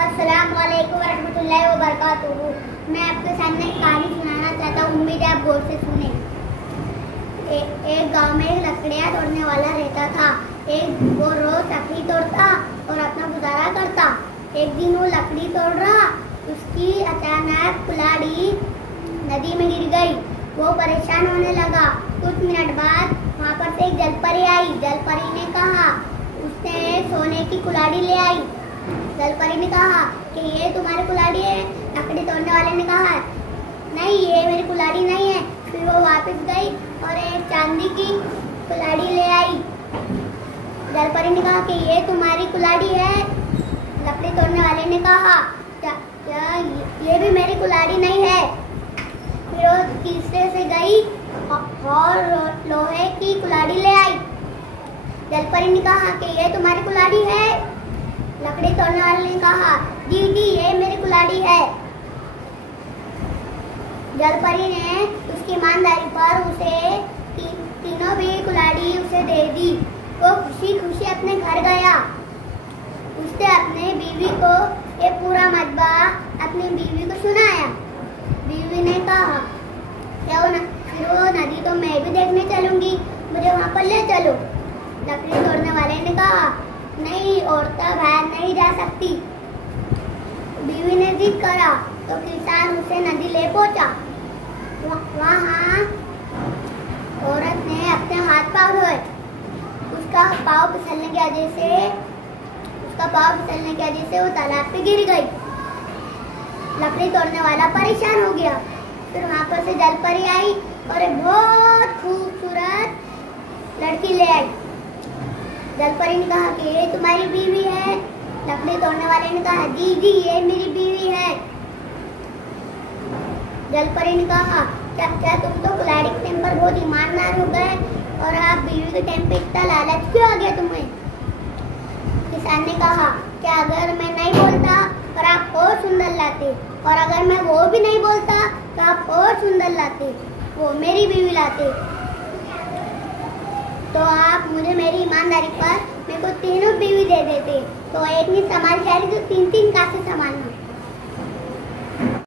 अस्सलाम वालेकुम रहमतुल्लाहि व बरकातुहू। मैं आपके सामने एक कहानी सुनाना चाहता हूँ। उम्मीद है आप गौर से सुने। एक गांव में एक लकड़ियाँ तोड़ने वाला रहता था। वो रोज लकड़ी तोड़ता और अपना गुजारा करता। एक दिन वो लकड़ी तोड़ रहा, उसकी अचानक कुल्हाड़ी नदी में गिर गई। वो परेशान होने लगा। कुछ मिनट बाद वहाँ पर से एक जलपरी आई। जलपरी ने कहा, उसने सोने की कुल्हाड़ी ले आई। जलपरी ने कहा कि ये तुम्हारी कुल्हाड़ी है। लकड़ी तोड़ने वाले ने कहा, नहीं, ये मेरी कुल्हाड़ी नहीं है। फिर वो वापस गई और एक चांदी की कुल्हाड़ी ले आई। जलपरी ने कहा कि ये तुम्हारी कुल्हाड़ी है। लकड़ी तोड़ने वाले ने कहा, क्या ये भी मेरी कुल्हाड़ी नहीं है। फिर वो तीसरे से गई और लोहे की कुल्हाड़ी ले आई। जलपरी ने कहा कि ये तुम्हारी कुल्हाड़ी है। लकड़ी तोड़ने वाले ने कहा, जी जी, ये मेरी कुल्हाड़ी है। जलपरी ने उसकी ईमानदारी पर उसे तीनों भी कुल्हाड़ी उसे दे दी। वो खुशी खुशी अपने घर गया। उसने अपने बीवी को ये पूरा मजबा अपनी बीवी को सुनाया। बीवी ने कहा, फिर वो नदी तो मैं भी देखने चलूंगी, मुझे वहाँ पर ले चलो। लकड़ी तोड़ने वाले ने कहा, नहीं, औरतें बाहर नहीं जा सकती। बीवी ने जिद करा तो किसान उसे नदी ले पहुंचा। वहाँ औरत ने अपने हाथ पाँव धोए। उसका पाँव फिसलने की वजह से वो तालाब पे गिर गई। लकड़ी तोड़ने वाला परेशान हो गया। फिर वहाँ पर से जलपरी आई और एक बहुत खूबसूरत लड़की ले आई। जलपरी ने कहा कि ये तुम्हारी बीवी है। लकड़ी तोड़ने वाले ने कहा, जी जी, ये मेरी बीवी है। जलपरी ने कहा, क्या तुम तो कुल्हाड़ी के टाइम पर बहुत ईमानदार हो गए और आप बीवी के टाइम पे इतना लालच क्यों आ गया तुम्हें। किसान ने कहा, क्या अगर मैं नहीं बोलता और आप और सुंदर लाते, और अगर मैं वो भी नहीं बोलता तो आप और सुंदर लाते, वो मेरी बीवी लाते, तो आप मुझे मेरी ईमानदारी पर मेरे को तीनों बीवी दे देते। तो एक नहीं संभाल जाएगी तो तीन तीन कैसे संभालना।